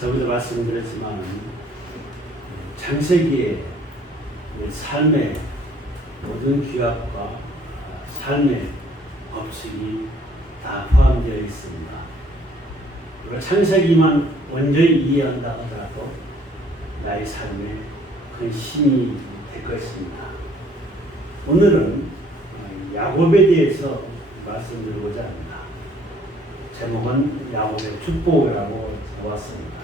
저번에 말씀드렸지만 창세기에 삶의 모든 규약과 삶의 법칙이 다 포함되어 있습니다. 그리고 창세기만 온전히 이해한다 하더라도 나의 삶에 큰 힘이 될 것입니다. 오늘은 야곱에 대해서 말씀드리고자 합니다. 제목은 야곱의 축복이라고 적었습니다.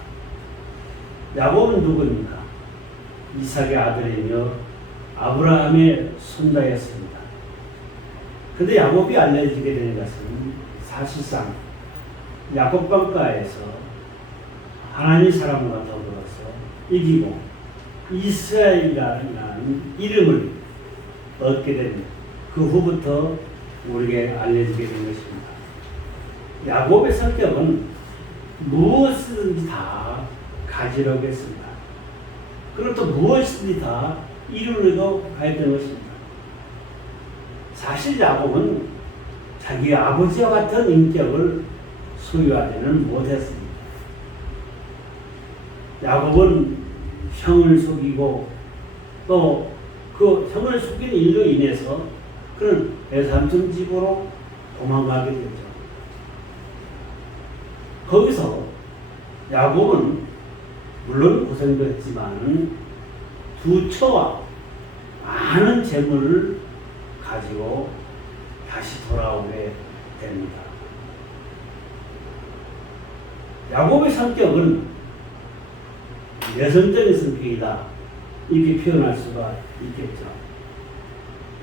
야곱은 누구입니까? 이삭의 아들이며 아브라함의 손자였습니다. 그런데 야곱이 알려지게 된 것은 사실상 야곱 강가에서 하나님 사람과 더불어서 이기고 이스라엘이라는 이름을 얻게 된 그 후부터 우리에게 알려지게 된 것입니다. 야곱의 성격은 무엇이든지 다 가지려고 했습니다. 그리고 또 무엇이든지 다 이루려고 하였던 것입니다. 사실 야곱은 자기 아버지와 같은 인격을 소유하지는 못했습니다. 야곱은 형을 속이고 또 그 형을 속이는 일로 인해서 그는 외삼촌 집으로 도망가게 됐죠. 거기서 야곱은 물론 고생도 했지만 두 처와 많은 재물을 가지고 다시 돌아오게 됩니다. 야곱의 성격은 내성적인 성격이다 이렇게 표현할 수가 있겠죠.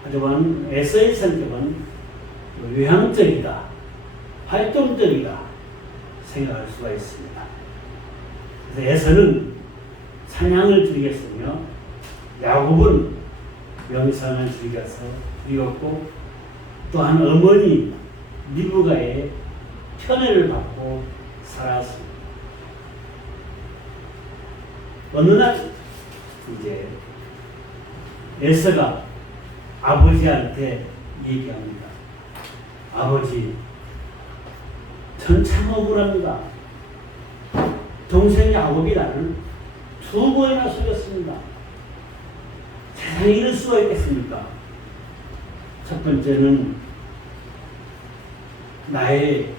하지만 에서의 성격은 외향적이다, 활동적이다 생각할 수가 있습니다. 그래서 에서는 사냥을 즐겼으며 야곱은 명상을 즐겼고 또한 어머니 리브가의 편애를 받고 살았습니다. 어느 날 이제 에서가 아버지한테 얘기합니다. 아버지, 전 참 억울합니다. 동생이 야곱이 나를 2번이나 속였습니다. 세상에 이럴 수가 있겠습니까? 첫 번째는 나의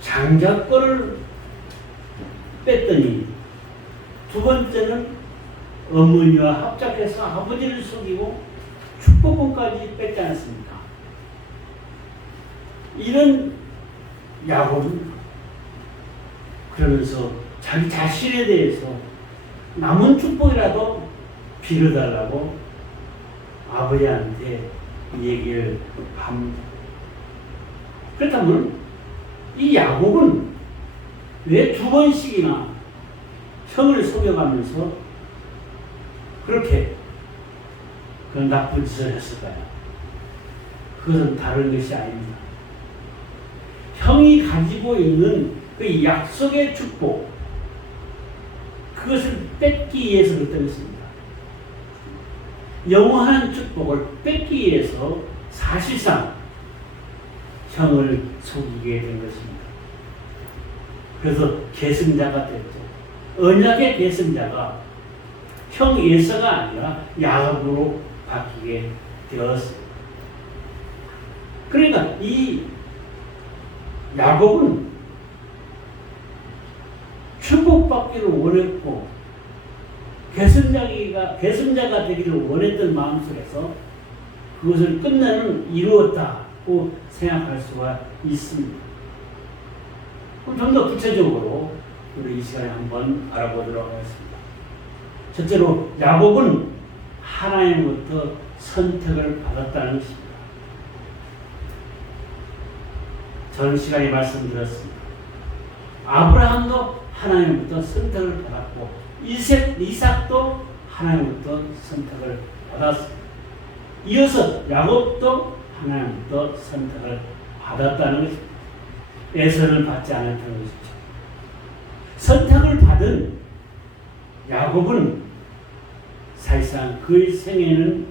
장자권을 뺐더니 두 번째는 어머니와 합작해서 아버지를 속이고 축복권까지 뺐지 않습니까? 이런 야곱은 그러면서 자기 자신에 대해서 남은 축복이라도 빌어달라고 아버지한테 얘기를 합니다. 그렇다면 이 야곱은 왜 2번씩이나 형을 속여가면서 그렇게 그 나쁜 짓을 했을까요? 그것은 다른 것이 아닙니다. 형이 가지고 있는 그 약속의 축복, 그것을 뺏기 위해서 그랬던 것입니다. 영원한 축복을 뺏기 위해서 사실상 형을 속이게 된 것입니다. 그래서 계승자가 됐죠. 언약의 계승자가 형 에서가 아니라 야곱으로 바뀌게 되었습니다. 그러니까 이 야곱은 축복받기를 원했고 계승자가 되기를 원했던 마음속에서 그것을 끝내는 이루었다고 생각할 수가 있습니다. 그럼 좀 더 구체적으로 우리 이 시간에 한번 알아보도록 하겠습니다. 첫째로 야곱은 하나님부터 선택을 받았다는 것입니다. 전 시간에 말씀드렸습니다. 아브라함도 하나님부터 선택을 받았고 이삭도 하나님부터 선택을 받았습니다. 이어서 야곱도 하나님부터 선택을 받았다는 것입니다. 에서는 받지 않았다는 것이죠. 선택을 받은 야곱은 사실상 그의 생애는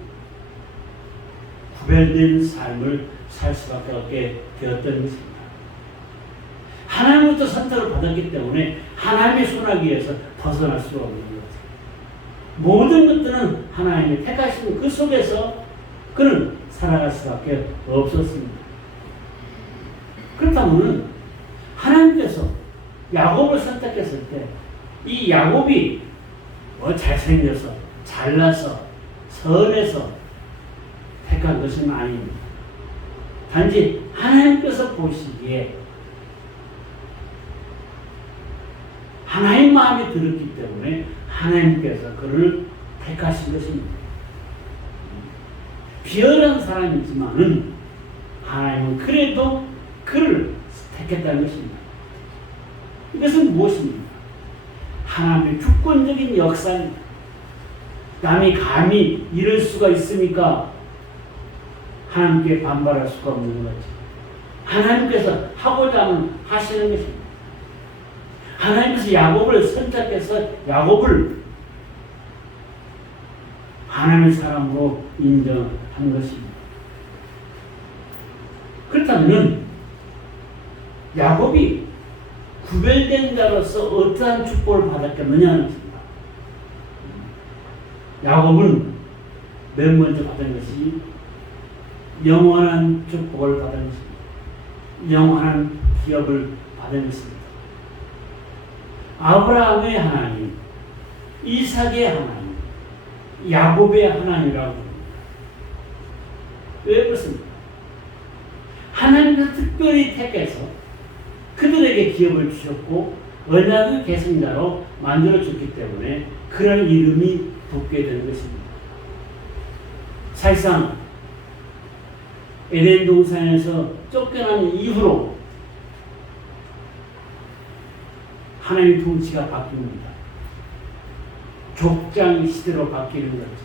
구별된 삶을 살 수밖에 없게 되었던 것입니다. 하나님부터 선택을 받았기 때문에 하나님의 손아귀에서 벗어날 수가 없는 거죠. 모든 것들은 하나님이 택하신 그 속에서 그는 살아갈 수밖에 없었습니다. 그렇다면 하나님께서 야곱을 선택했을 때 이 야곱이 잘생겨서 잘나서 선해서 택한 것은 아닙니다. 단지 하나님께서 보시기에 하나님 마음에 들었기 때문에 하나님께서 그를 택하신 것입니다. 비열한 사람이지만은 하나님은 그래도 그를 택했다는 것입니다. 이것은 무엇입니까? 하나님의 주권적인 역사입니다. 남이 감히 이럴 수가 있습니까? 하나님께 반발할 수가 없는 거죠. 하나님께서 하고자 하시는 것입니다. 하나님께서 야곱을 선택해서 야곱을 하나님의 사람으로 인정한 것입니다. 그렇다면 야곱이 구별된 자로서 어떠한 축복을 받았겠느냐는 것입니다. 야곱은 맨 먼저 받은 것이 영원한 축복을 받은 것입니다. 영원한 기업을 받은 것입니다. 아브라함의 하나님, 이삭의 하나님, 야곱의 하나님이라고 합니다. 왜 그렇습니까? 하나님께서 특별히 택해서 그들에게 기업을 주셨고 언약의 계승자로 만들어줬기 때문에 그런 이름이 붙게 되는 것입니다. 사실상 에덴 동산에서 쫓겨난 이후로 하나님의 통치가 바뀝니다. 족장 시대로 바뀌는 거죠.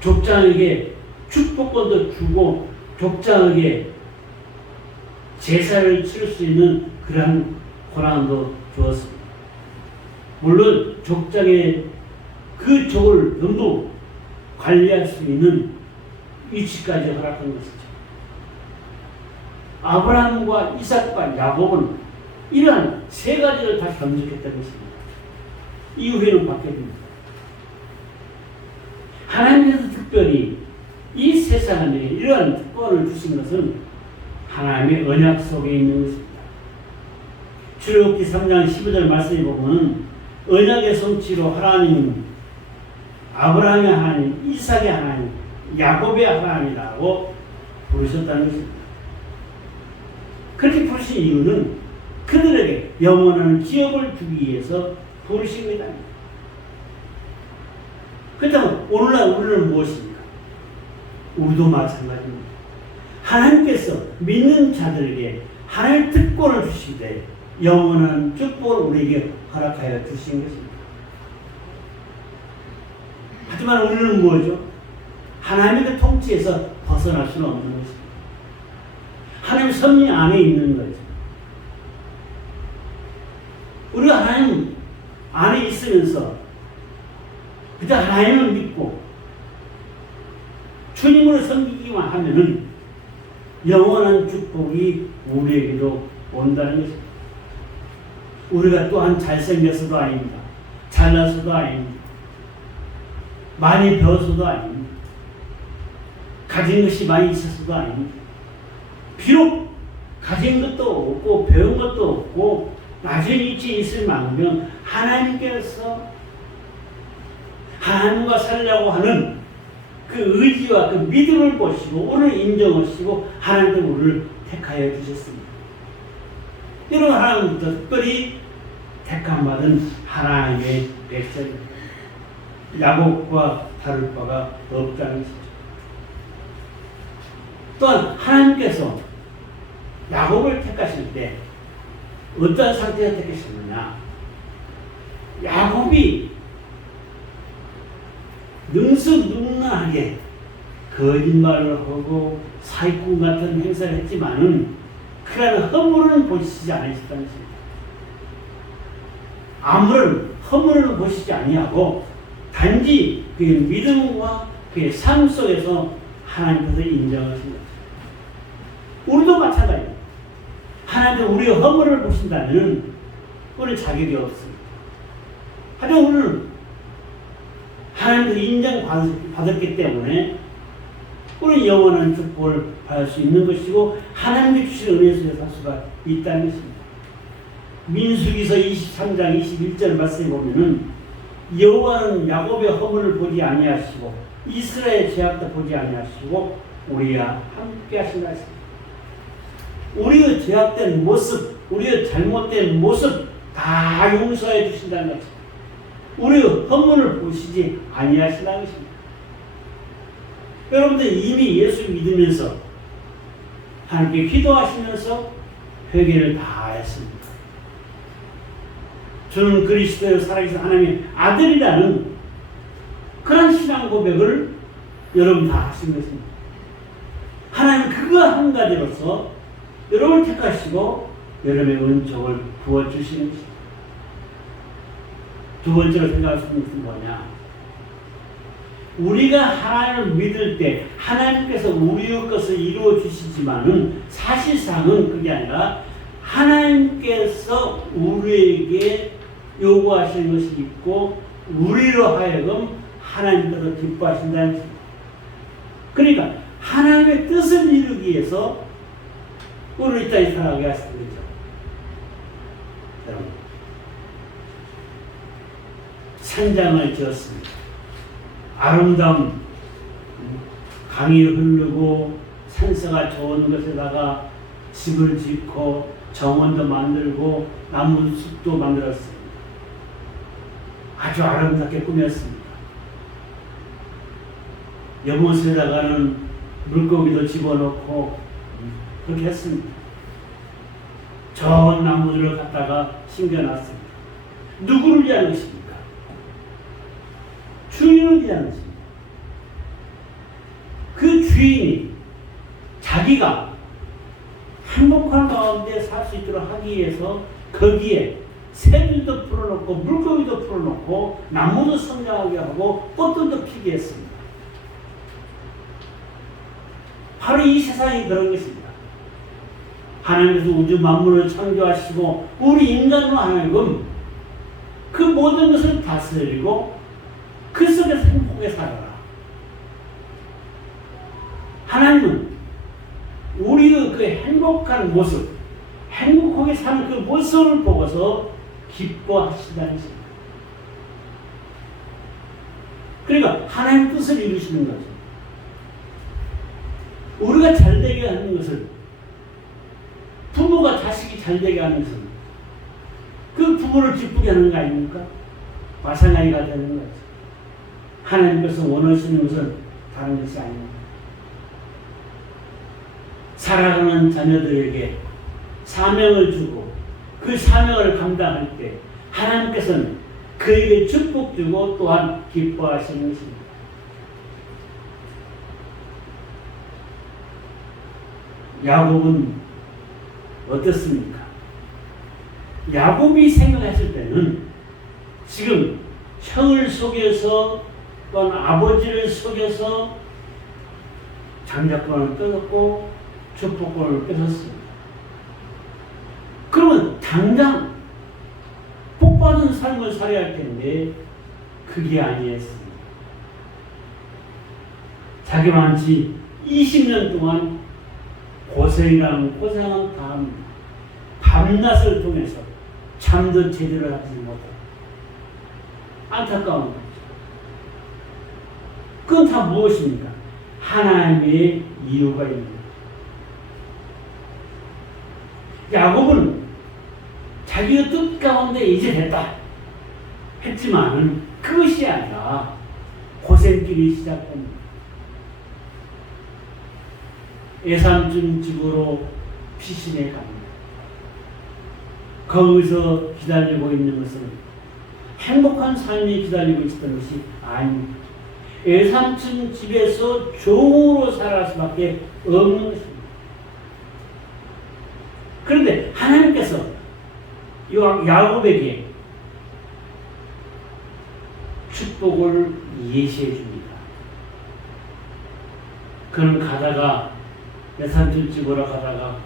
족장에게 축복권도 주고 족장에게 제사를 치를 수 있는 그러한 권한도 주었습니다. 물론 족장의 그 족을 전부 관리할 수 있는 위치까지 허락한 것이죠. 아브라함과 이삭과 야곱은 이러한 세 가지를 다 겸직했다는 것입니다. 이후에는 바뀌어집니다. 하나님께서 특별히 이 세 사람에게 이러한 특권을 주신 것은 하나님의 언약 속에 있는 것입니다. 출애굽기 3장 15절 말씀에 보면 언약의 성취로 하나님은 아브라함의 하나님, 이삭의 하나님, 야곱의 하나님이라고 부르셨다는 것입니다. 그렇게 부르신 이유는 그들에게 영원한 기업을 주기 위해서 부르신 겁니다. 그렇다면 오늘날 우리는 무엇입니까? 우리도 마찬가지입니다. 하나님께서 믿는 자들에게 하나님의 특권을 주시되 영원한 축복을 우리에게 허락하여 주신 것입니다. 하지만 우리는 뭐죠? 하나님의 통치에서 벗어날 수는 없는 것입니다. 하나님의 섭리 안에 있는 거죠. 우리가 하나님 안에 있으면서 그저 하나님을 믿고 주님으로 섬기기만 하면은 영원한 축복이 우리에게도 온다는 것입니다. 우리가 또한 잘생겨서도 아닙니다. 잘나서도 아닙니다. 많이 배워서도 아닙니다. 가진 것이 많이 있어서도 아닙니다. 비록 가진 것도 없고 배운 것도 없고 낮은 위치에 있을 만큼 하나님께서 하나님과 살려고 하는 그 의지와 그 믿음을 보시고 오늘 인정하시고 하나님께서 우리를 택하여 주셨습니다. 여러분 하나님부터 특별히 택함받은 하나님의 백성입니다. 야곱과 다를 바가 없다는 것이죠. 또한 하나님께서 야곱을 택하실 때 어떤 상태에서 택하셨느냐? 야곱이 능수능란하게 거짓말을 하고 사기꾼 같은 행사를 했지만은 그러한 허물은 보시지 않으셨다는 것입니다. 아무런 허물은 보시지 아니하고 단지 그의 믿음과 그의 삶 속에서 하나님께서 인정하신 것입니다. 우리도 마찬가지입니다. 하나님도 우리의 허물을 보신다면 우리는 자격이 없습니다. 하지만 우리는 하나님도 인정받았기 때문에 우리는 영원한 축복을 받을 수 있는 것이고 하나님이 주신 은혜 속에 살 수가 있다는 것입니다. 민수기서 23장 21절 말씀에 보면은 여호와는 야곱의 허물을 보지 아니하시고 이스라엘의 죄악도 보지 아니하시고 우리와 함께 하신다 했습니다. 우리의 죄악된 모습, 우리의 잘못된 모습 다 용서해 주신다는 것입니다. 우리의 허물을 보시지 아니하신다는 것입니다. 여러분들 이미 예수 믿으면서 하나님께 기도하시면서 회개를 다 했습니다. 저는 그리스도의 살아계신 하나님의 아들이라는 그런 신앙 고백을 여러분 다 하신 것입니다. 하나님 그거 한 가지로서 여러분을 택하시고 여러분의 은총을 부어주시는 것입니다. 두 번째로 생각할 수 있는 것은 뭐냐? 우리가 하나님을 믿을 때 하나님께서 우리의 것을 이루어 주시지만은 사실상은 그게 아니라 하나님께서 우리에게 요구하시는 것이 있고 우리로 하여금 하나님께서 기뻐하신다는 것입니다. 그러니까 하나님의 뜻을 이루기 위해서 우리를 이 땅에 살아가게 하신 거죠. 여러분, 산장을 지었습니다. 아름다운 강이 흐르고 산세가 좋은 것에다가 집을 짓고 정원도 만들고 나무 숲도 만들었습니다. 아주 아름답게 꾸몄습니다. 연못에다가는 물고기도 집어넣고 그렇게 했습니다. 좋은 나무들을 갖다가 심겨놨습니다. 누구를 위한 것입니까? 주인을 위한 것입니다. 그 주인이 자기가 행복한 가운데 살 수 있도록 하기 위해서 거기에 새들도 풀어놓고 물고기도 풀어놓고 나무도 성장하게 하고 꽃들도 피게 했습니다. 바로 이 세상이 그런 것입니다. 하나님께서 우주 만물을 창조하시고 우리 인간으로 하여금 그 모든 것을 다스리고 그 속에서 행복하게 살아라. 하나님은 우리의 그 행복한 모습, 행복하게 사는 그 모습을 보고서 기뻐하시다는 것입니다. 그러니까 하나님 뜻을 이루시는 거죠. 우리가 잘되게 하는 것을, 부모가 자식이 잘되게 하는 것은 그 부모를 기쁘게 하는 거 아닙니까? 마찬가지가 되는 거죠. 하나님께서 원하시는 것은 다른 것이 아닙니다. 살아가는 자녀들에게 사명을 주고 그 사명을 감당할 때 하나님께서는 그에게 축복 주고 또한 기뻐하시는 것입니다. 야곱은 어떻습니까? 야곱이 생각했을 때는 지금 형을 속여서 또한 아버지를 속여서 장자권을 뜯었고 축복권을 뺏었습니다. 그러면 당장 복받은 삶을 살아야 할 텐데 그게 아니었습니다. 자기만치 20년 동안 고생이라는 고생은 다 합니다. 밤낮을 통해서 잠도 제대로 하지 못하고 안타까운 거죠. 그건 다 무엇입니까? 하나님의 이유가 있는 거예요. 야곱은 자기의 뜻 가운데 이제 됐다 했지만 그것이 아니라 고생길이 시작됩니다. 에삼촌 집으로 피신해 갑니다. 거기서 기다리고 있는 것은 행복한 삶이 기다리고 있었던 것이 아닙니다. 에삼촌 집에서 종으로 살아갈 수밖에 없는 것입니다. 그런데 하나님께서 야곱에게 축복을 예시해 줍니다. 그는 가다가 에삼촌 집으로 가다가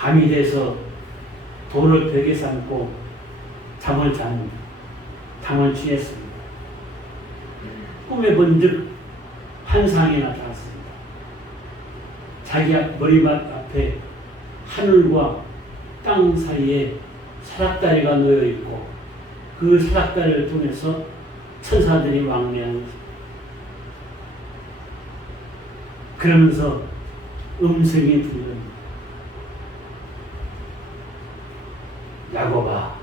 밤이 돼서 돌을 벽에 삼고 잠을 잡니다. 잠을 취했습니다. 꿈에 본즉 환상이 나타났습니다. 자기 머리맡 앞에 하늘과 땅 사이에 사닥다리가 놓여 있고 그 사닥다리를 통해서 천사들이 왕래하는 것입니다. 그러면서 음성이 들립니다. 야곱아,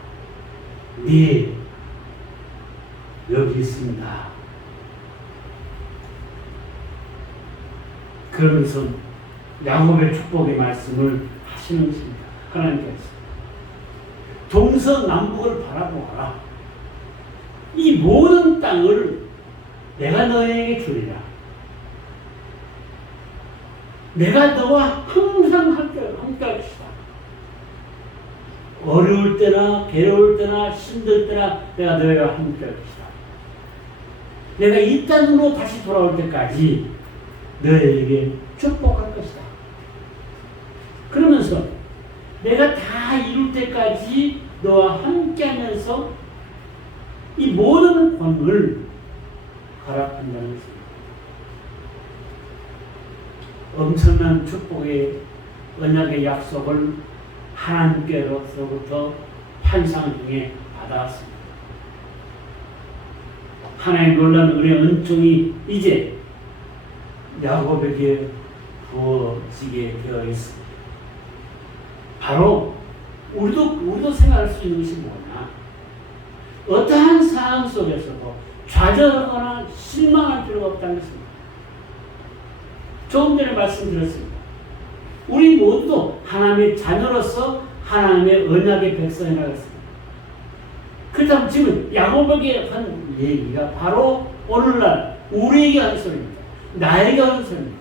네 여기 있습니다. 그러면서 야곱의 축복의 말씀을 하시는 것입니다. 하나님께서 동서남북을 바라보아라. 이 모든 땅을 내가 너에게 주리라. 내가 너와 항상 함께 할 것이다. 어려울 때나 괴로울 때나 힘들 때나 내가 너희와 함께 할 것이다. 내가 이 땅으로 다시 돌아올 때까지 너희에게 축복할 것이다. 그러면서 내가 다 이룰 때까지 너와 함께 하면서 이 모든 권을 허락한다는 것입니다. 엄청난 축복의 언약의 약속을 하나님께로부터 환상 중에 받아왔습니다. 하나님의 놀라운 은혜 은총이 이제 야곱에게 부어지게 되어 있습니다. 바로 우리도 생각할 수 있는 것이 뭐냐? 어떠한 상황 속에서도 좌절하거나 실망할 필요가 없다는 것입니다. 조금 전에 말씀드렸습니다. 우리 모두 하나님의 자녀로서 하나님의 언약의 백성이라고 했습니다. 그렇다면 지금 야곱에게 한 얘기가 바로 오늘날 우리에게 하는 소리입니다. 나에게 하는 소리입니다.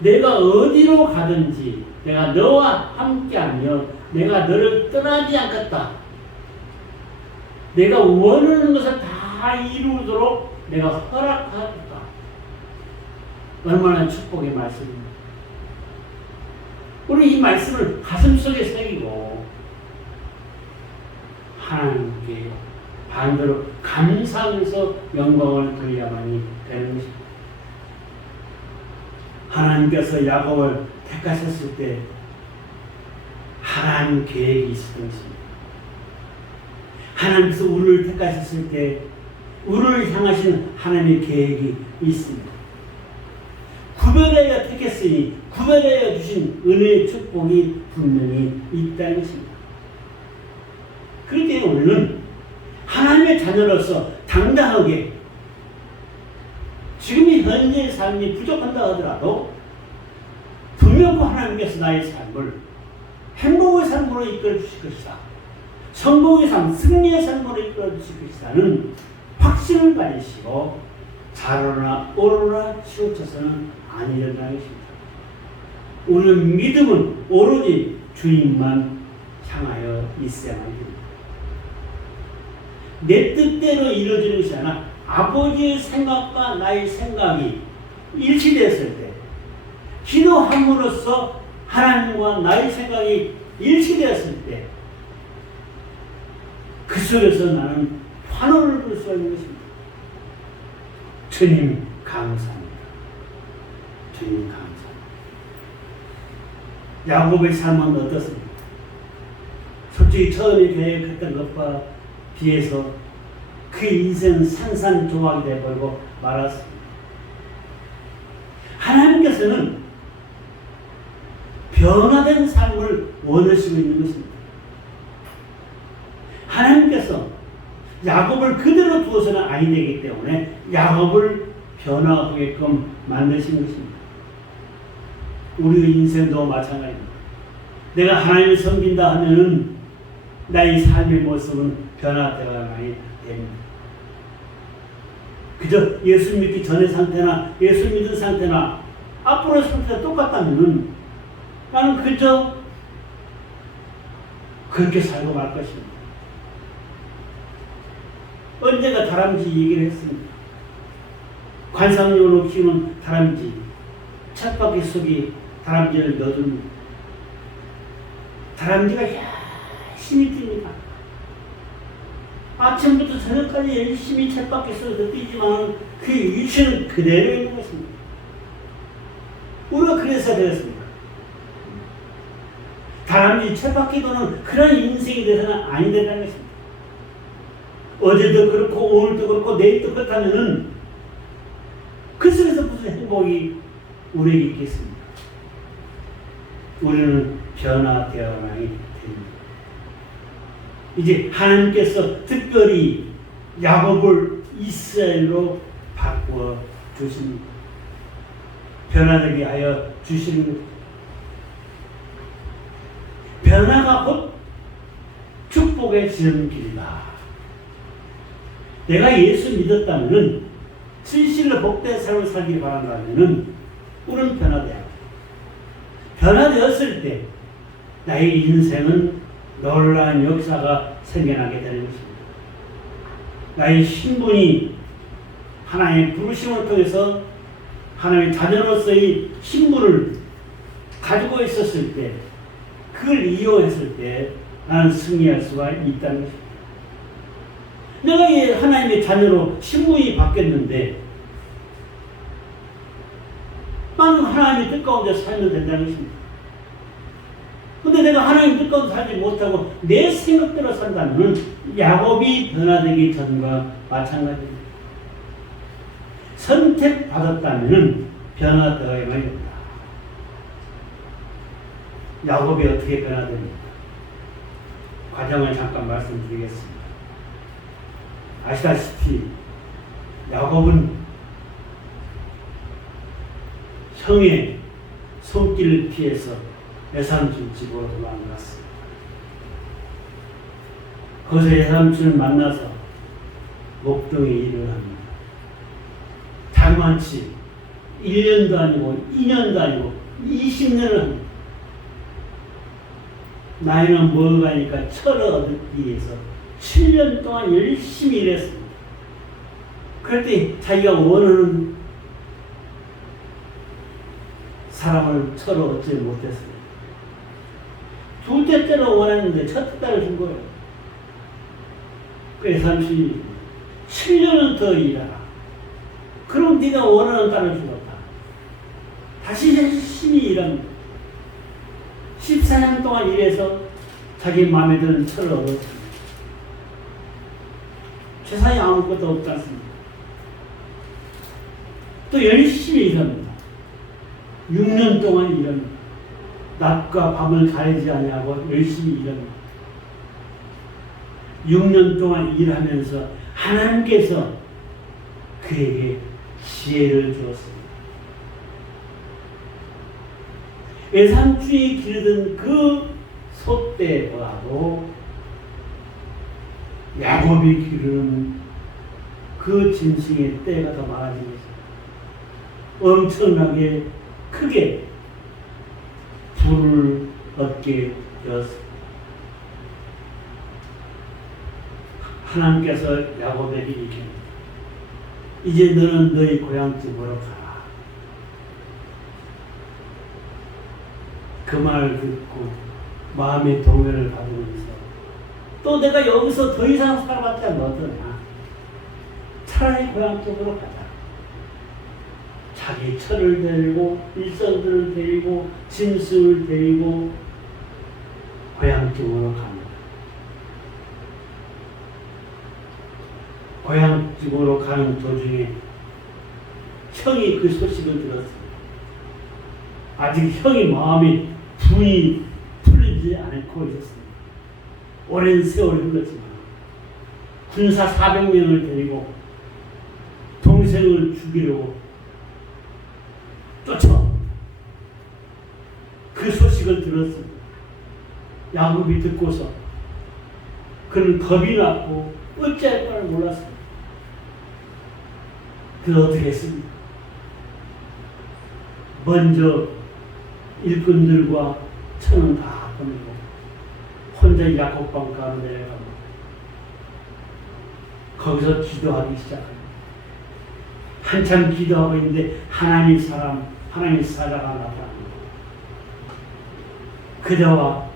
내가 어디로 가든지 내가 너와 함께하며 내가 너를 떠나지 않겠다. 내가 원하는 것을 다 이루도록 내가 허락하겠다. 얼마나 축복의 말씀입니다. 우리 이 말씀을 가슴속에 새기고 하나님께 반대로 감사하면서 영광을 드려야만이 되는 것입니다. 하나님께서 야곱을 택하셨을 때 하나님 계획이 있었던 것입니다. 하나님께서 우리를 택하셨을 때 우리를 향하신 하나님의 계획이 있습니다. 구별하여 택했으니 구별하여 주신 은혜의 축복이 분명히 있다는 것입니다. 그렇기 때문에 우리는 하나님의 자녀로서 당당하게 지금의 현재의 삶이 부족한다 하더라도 분명히 하나님께서 나의 삶을 행복의 삶으로 이끌어 주실 것이다. 성공의 삶, 승리의 삶으로 이끌어 주실 것이다는 확신을 가지시고 좌로나 오로나 치우쳐서는 아니된다는 것입니다. 우리는 믿음은 오로지 주님만 향하여 있어야만 됩니다. 내 뜻대로 이루어지는 것이 아니라 아버지의 생각과 나의 생각이 일치되었을 때 기도함으로써 하나님과 나의 생각이 일치되었을 때 그 속에서 나는 환호를 부를 수 있는 것입니다. 주님 감사합니다. 주님 감사합니다. 야곱의 삶은 어떻습니까? 솔직히 처음에 계획했던 것과 비해서 그 인생은 산산조각이 되어버리고 말았습니다. 하나님께서는 변화된 삶을 원하시고 있는 것입니다. 하나님께서 야곱을 그대로 두어서는 아니 되기 때문에 야곱을 변화하게끔 만드신 것입니다. 우리의 인생도 마찬가지입니다. 내가 하나님을 섬긴다 하면은 나의 삶의 모습은 변화되어야만 됩니다. 그저 예수 믿기 전의 상태나 예수 믿은 상태나 앞으로의 상태가 똑같다면은 나는 그저 그렇게 살고 말 것입니다. 언제가 다람쥐 얘기를 했습니다. 관상용으로 키우는 다람쥐, 쳇바퀴 속에 다람쥐를 넣어줍니다. 다람쥐가 열심히 뜁니다. 아침부터 저녁까지 열심히 쳇바퀴에서 뛰지만 그 위치는 그대로 있는 것입니다. 우리가 그래서 되었습니다. 다람쥐 쳇바퀴 도는 그런 인생이 되서는 아니 된다는 것입니다. 어제도 그렇고 오늘도 그렇고 내일도 그렇다면은 그 속에서 무슨 행복이 우리에게 있겠습니까? 우리는 변화되어야만 됩니다. 이제 하나님께서 특별히 야곱을 이스라엘로 바꾸어 주십니다. 변화되게 하여 주시는 것. 변화가 곧 축복의 지름길이다. 내가 예수 믿었다면 진실로 복된 삶을 살기 바란다면 우리는 변화돼야 합니다. 변화되었을 때 나의 인생은 놀라운 역사가 생겨나게 되는 것입니다. 나의 신분이 하나님의 부르심을 통해서 하나님의 자녀로서의 신분을 가지고 있었을 때, 그걸 이용했을 때 나는 승리할 수가 있다는 것입니다. 내가 하나님의 자녀로 신분이 바뀌었는데 나는 하나님의 뜻 가운데 살면 된다는 것입니다. 근데 내가 하나님 뜻 가운데 살지 못하고 내 생각대로 산다면 야곱이 변화되기 전과 마찬가지입니다. 선택받았다면 변화되어야만 합니다. 야곱이 어떻게 변화됩니까? 과정을 잠깐 말씀드리겠습니다. 아시다시피 야곱은 형의 손길을 피해서 외삼촌 집으로 도망갔습니다. 거기서 외삼촌을 만나서 목동에 일을 합니다. 장만치 1년도 아니고 2년도 아니고 20년을 합니다. 나이는 먹어가니까 철을 얻기 위해서 7년 동안 열심히 일했습니다. 그럴 때 자기가 원하는 사람을 철을 얻지 못했습니다. 둘째 때는 원했는데 첫째 딸을 준 거예요. 그래서 삼촌이 7년은 더 일하라. 그럼 네가 원하는 딸을 주겠다. 다시 열심히 일합니다. 14년 동안 일해서 자기 마음에 드는 철을 얻었습니다. 세상에 아무것도 없지 않습니다. 또 열심히 일합니다. 6년 동안 일합니다. 낮과 밤을 가리지 아니하고 열심히 일합니다. 6년 동안 일하면서 하나님께서 그에게 지혜를 주었습니다. 외삼촌이 기르던 그 소떼보다도 야곱이 기르는 그 짐승의 때가 더 많아진 것입니다. 엄청나게 크게 부를 얻게 되었습니다. 하나님께서 야곱에게 이렇게 이제 너는 너희 고향집으로 가라. 그 말을 듣고 마음의 동요를 받으면서 또 내가 여기서 더 이상 살아봤자 너더냐. 차라리 고향 쪽으로 가자. 자기 철을 데리고 일선들을 데리고 짐승을 데리고 고향 쪽으로 갑니다. 고향 쪽으로 가는 도중에 형이 그 소식을 들었습니다. 아직 형이 마음이 분이 풀리지 않고 있었습니다. 오랜 세월이 흘렀지만 군사 400명을 데리고 동생을 죽이려고 쫓아옵니다. 그 소식을 들었습니다. 야곱이 듣고서 그는 겁이 났고 어찌할 걸 몰랐습니다. 그래서 어떻게 했습니까? 먼저 일꾼들과 천은 다 보내고 혼자 야곱방 가로 내려가고 거기서 기도하기 시작합니다. 한참 기도하고 있는데 하나님 사자가 나타납니다. 그대와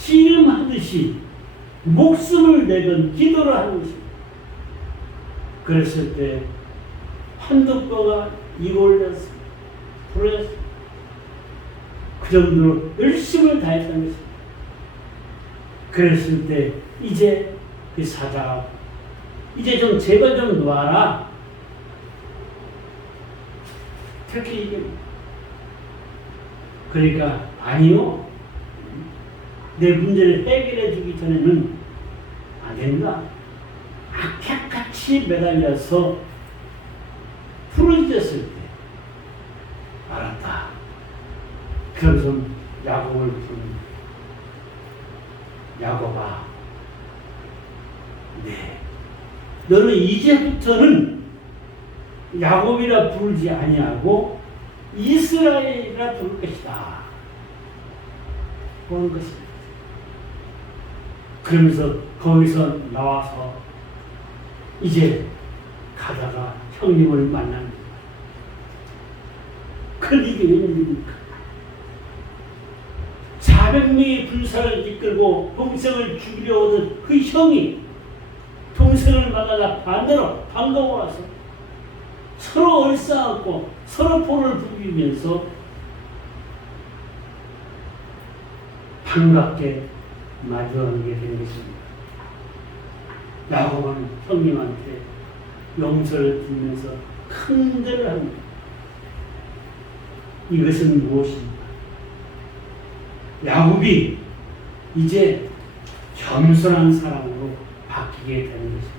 씨름하듯이 목숨을 내건 기도를 하는 것입니다. 그랬을 때 한두 뼈가 이골렸습니다. 부러졌습니다. 그 정도로 열심을 다했다는 것입니다. 그랬을 때 이제 그 사자가 이제 좀 제발 좀 놔라. 그렇게 얘기합니다. 그러니까 아니요. 내 문제를 해결해 주기 전에는 안 된다. 악착같이 매달려서 풀어졌을 때 알았다. 그러면서 야곱을 부릅니다. 야곱아, 네, 너는 이제부터는 야곱이라 부르지 아니하고 이스라엘이라 부를 것이다. 그런 것입니다. 그러면서 거기서 나와서 이제 가다가 형님을 만납니다. 그런데 이게 웬일입니까? 400명의 군사를 이끌고 동생을 죽이려 오던 그 형이 동생을 만나다 반대로 반가워와서 서로 얼싸안고 서로 포를 부비면서 반갑게 마주하게 된 것입니다. 야곱은 형님한테 용서를 빌면서 큰절을 합니다. 이것은 무엇입니까? 야곱이 이제 겸손한 사람으로 바뀌게 되는 것입니다.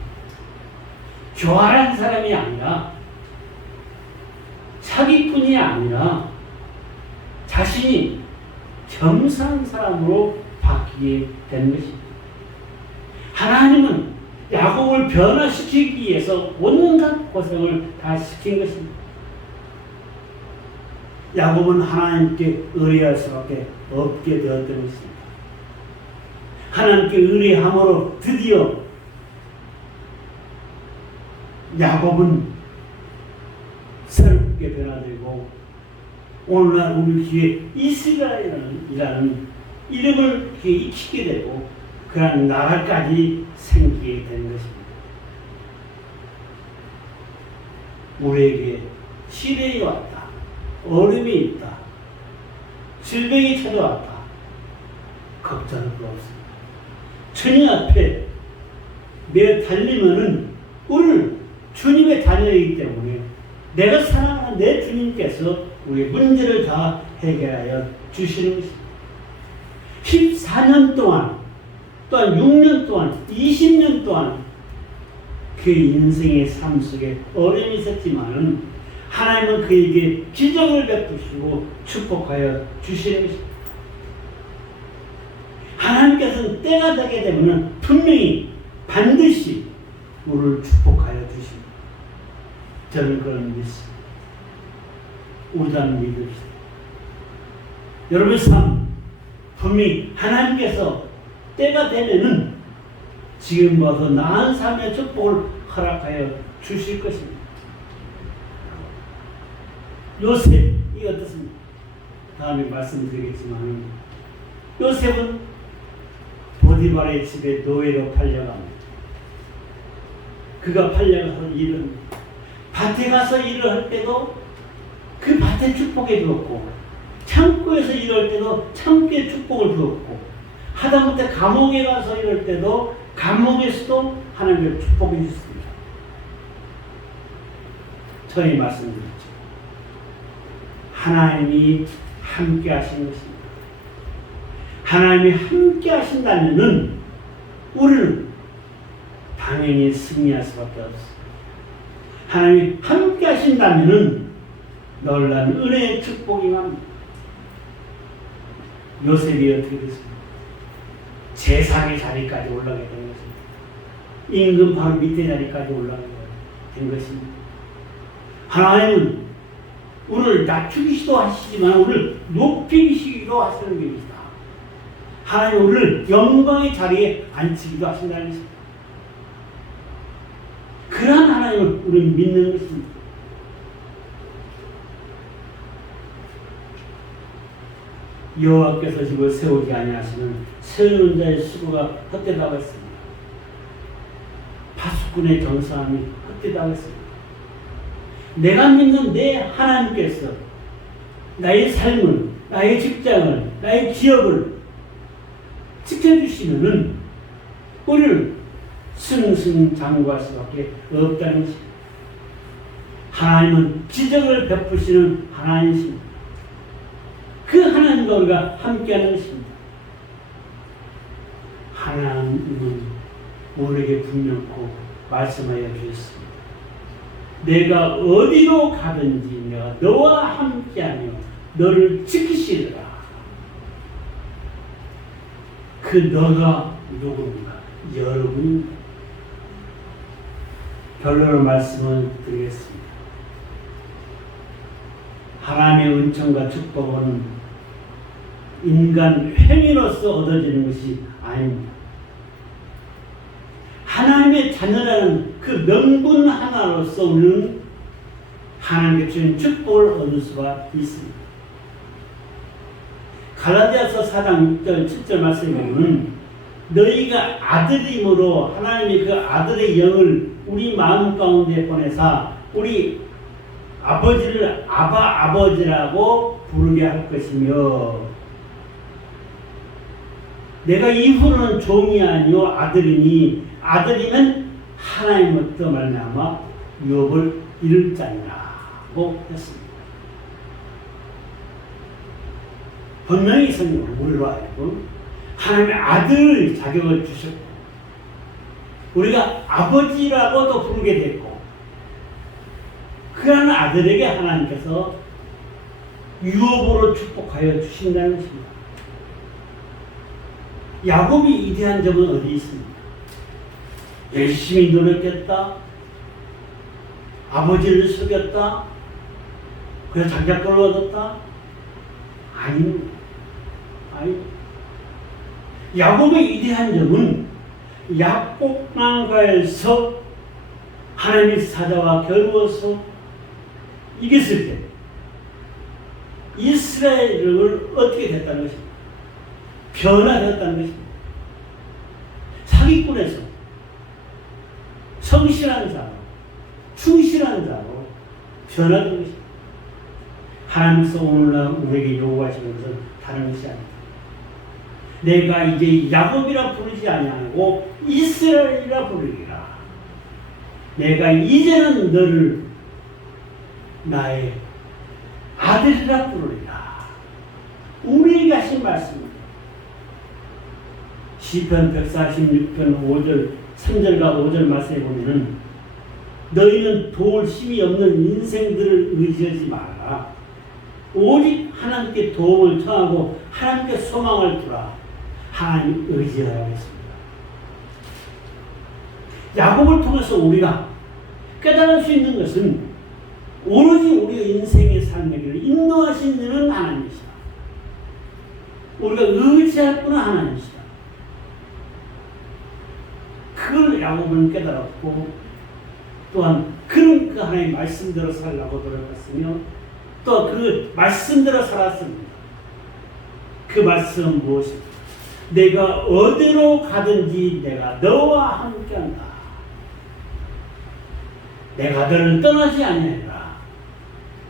교활한 사람이 아니라 사기꾼이 아니라 자신이 겸손한 사람으로 바뀌게 되는 것입니다. 하나님은 야곱을 변화시키기 위해서 온갖 고생을 다 시킨 것입니다. 야곱은 하나님께 의뢰할 수밖에 없게 되었던 것입니다. 하나님께 의뢰함으로 드디어 야곱은 새롭게 변화되고 오늘날 우리 귀에 이스라엘이라는 이름을 귀에 익히게 되고 그러한 나라까지 생기게 된 것입니다. 우리에게 시련이 왔다. 어려움이 있다. 질병이 찾아왔다. 걱정할 거 없습니다. 주님 앞에 내 달리면은 오늘 주님의 자녀이기 때문에 내가 사랑하는 내 주님께서 우리의 문제를 다 해결하여 주시는 것입니다. 14년 동안 또한 6년 동안 20년 동안 그 인생의 삶 속에 어려움이 있었지만은 하나님은 그에게 기적을 베푸시고 축복하여 주시는 것입니다. 하나님께서는 때가 되게 되면 분명히 반드시 우리를 축복하여 주십니다. 저는 그런 믿습니다. 우리도 믿읍시다. 여러분의 삶 분명히 하나님께서 때가 되면은 지금보다 더 나은 삶의 축복을 허락하여 주실 것입니다. 요셉이 어떻습니까? 다음에 말씀드리겠지만 요셉은 보디발의 집에 노예로 팔려갑니다. 그가 팔려가서 일을 합니다. 밭에 가서 일을 할 때도 그 밭에 축복해 주었고 창고에서 일할 때도 창고에 축복을 주었고 하다못해 감옥에 가서 일할 때도 감옥에서도 하나님의 축복해 주셨습니다. 전에 말씀드렸죠. 하나님이 함께 하시는 것입니다. 하나님이 함께 하신다면은 우리는 당연히 승리할 수밖에 없습니다. 하나님이 함께 하신다면은 놀라운 은혜의 축복이 납니다. 요셉이 어떻게 됐습니까? 제사의 자리까지 올라가게 된 것입니다. 임금 바로 밑에 자리까지 올라가게 된 것입니다. 하나님은 우리를 낮추기도 하시지만 우리를 높이시기도 하시는 분이시다. 하나님 우리를 영광의 자리에 앉히기도 하신다는 것입니다. 그러한 하나님을 우리는 믿는 것입니다. 여호와께서 집을 세우지 아니하시는 세우는 자의 수고가 헛되다고 했습니다. 파수꾼의 정사함이 헛되다고 했습니다. 내가 믿는 내 하나님께서 나의 삶을, 나의 직장을, 나의 기업을 지켜주시면은 우리를 승승장구할 수밖에 없다는 것입니다. 하나님은 기적을 베푸시는 하나님이십니다. 그 하나님과 우리가 함께하는 것입니다. 하나님은 우리에게 분명코 말씀하여 주셨습니다. 내가 어디로 가든지 내가 너와 함께하며 너를 지키시리라. 그 너가 누구인가? 여러분입니다. 결론의 말씀을 드리겠습니다. 하나님의 은총과 축복은 인간 행위로서 얻어지는 것이 아닙니다. 하나님의 자녀라는 그 명분 하나로서 우리는 하나님께 주신 축복을 얻을 수가 있습니다. 갈라디아서 4장 6절 7절 말씀에 보면 너희가 아들임으로 하나님이 그 아들의 영을 우리 마음 가운데 보내사 우리 아버지를 아버지라고 부르게 할 것이며 내가 이후로는 종이 아니요 아들이니 아들이면 하나님으로부터 말미암아 유업을 이룰 자니라고 했습니다. 분명히 성경은 우리로 알고 하나님의 아들 자격을 주셨고 우리가 아버지라고도 부르게 됐고 그러한 아들에게 하나님께서 유업으로 축복하여 주신다는 것입니다. 야곱이 이대한 점은 어디 있습니까? 열심히 노력했다. 아버지를 속였다. 그래서 장자권을 얻었다. 아닙니다. 야곱의 이대한 점은 야복강가에서 하나님의 사자와 겨루어서 이겼을 때 이스라엘을 어떻게 됐다는 것입니다. 변화되었다는 것입니다. 사기꾼에서 성실한 자로 충실한 자로 변화된 것입니다. 하나님께서 오늘날 우리에게 요구하시는 것은 다른 것이 아닙니다. 내가 이제 야곱이라 부르지 아니하고 이스라엘이라 부르리라. 내가 이제는 너를 나의 아들이라 부르리라. 우리에게 하신 말씀입니다. 시편 146편 5절 3절과 5절 말씀에 보면은 너희는 도울 힘이 없는 인생들을 의지하지 말아라. 오직 하나님께 도움을 청하고 하나님께 소망을 두라. 하나님 의지하라 했습니다. 야곱을 통해서 우리가 깨달을 수 있는 것은 오로지 우리 인생의 삶의 길을 인도하시는 하나님이시다. 우리가 의지할 분은 하나님이시다. 그걸 야곱은 깨달았고 또한 그런 그 하나님의 말씀대로 살라고 노력했으며 또 그 말씀대로 살았습니다. 그 말씀은 무엇입니까? 내가 어디로 가든지 내가 너와 함께한다. 내가 너를 떠나지 아니하리라.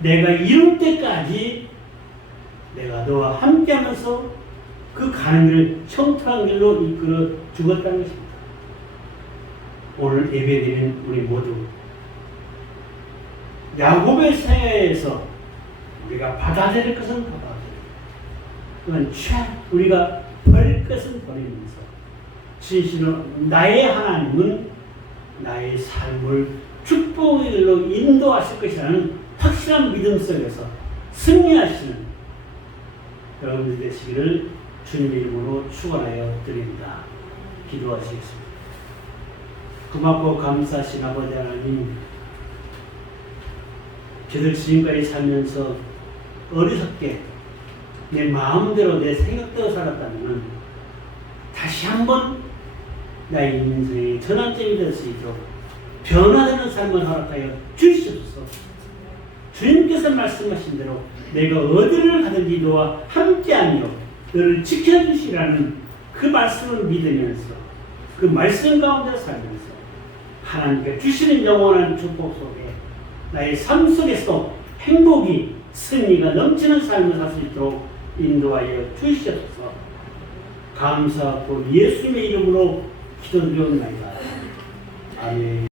내가 이룰 때까지 내가 너와 함께하면서 그 가는 길을 청토한 길로 이끌어 주었다는 것입니다. 오늘 예배드리는 우리 모두 야곱의 생애에서 우리가 받아들일 것은 받아들이고 우리가 버릴 것은 버리면서 진실로 나의 하나님은 나의 삶을 축복의 길로 인도하실 것이라는 확실한 믿음 속에서 승리하시는 여러분들 되시기를 주님의 이름으로 축원하여 드립니다. 기도하시겠습니다. 고맙고 감사하신 아버지 하나님, 저들 지금까지 살면서 어리석게 내 마음대로 내 생각대로 살았다면 다시 한번 나의 인생의 전환점이 될 수 있도록 변화되는 삶을 허락하여 주시옵소서. 주님께서 말씀하신 대로 내가 어디를 가든지 너와 함께하며 너를 지켜주시라는 그 말씀을 믿으면서 그 말씀 가운데 살면서 하나님께 주시는 영원한 축복 속에 나의 삶 속에서 행복이 승리가 넘치는 삶을 살 수 있도록 인도하여 주시옵소서. 감사하고 예수님의 이름으로 기도드리옵나이다. 아멘.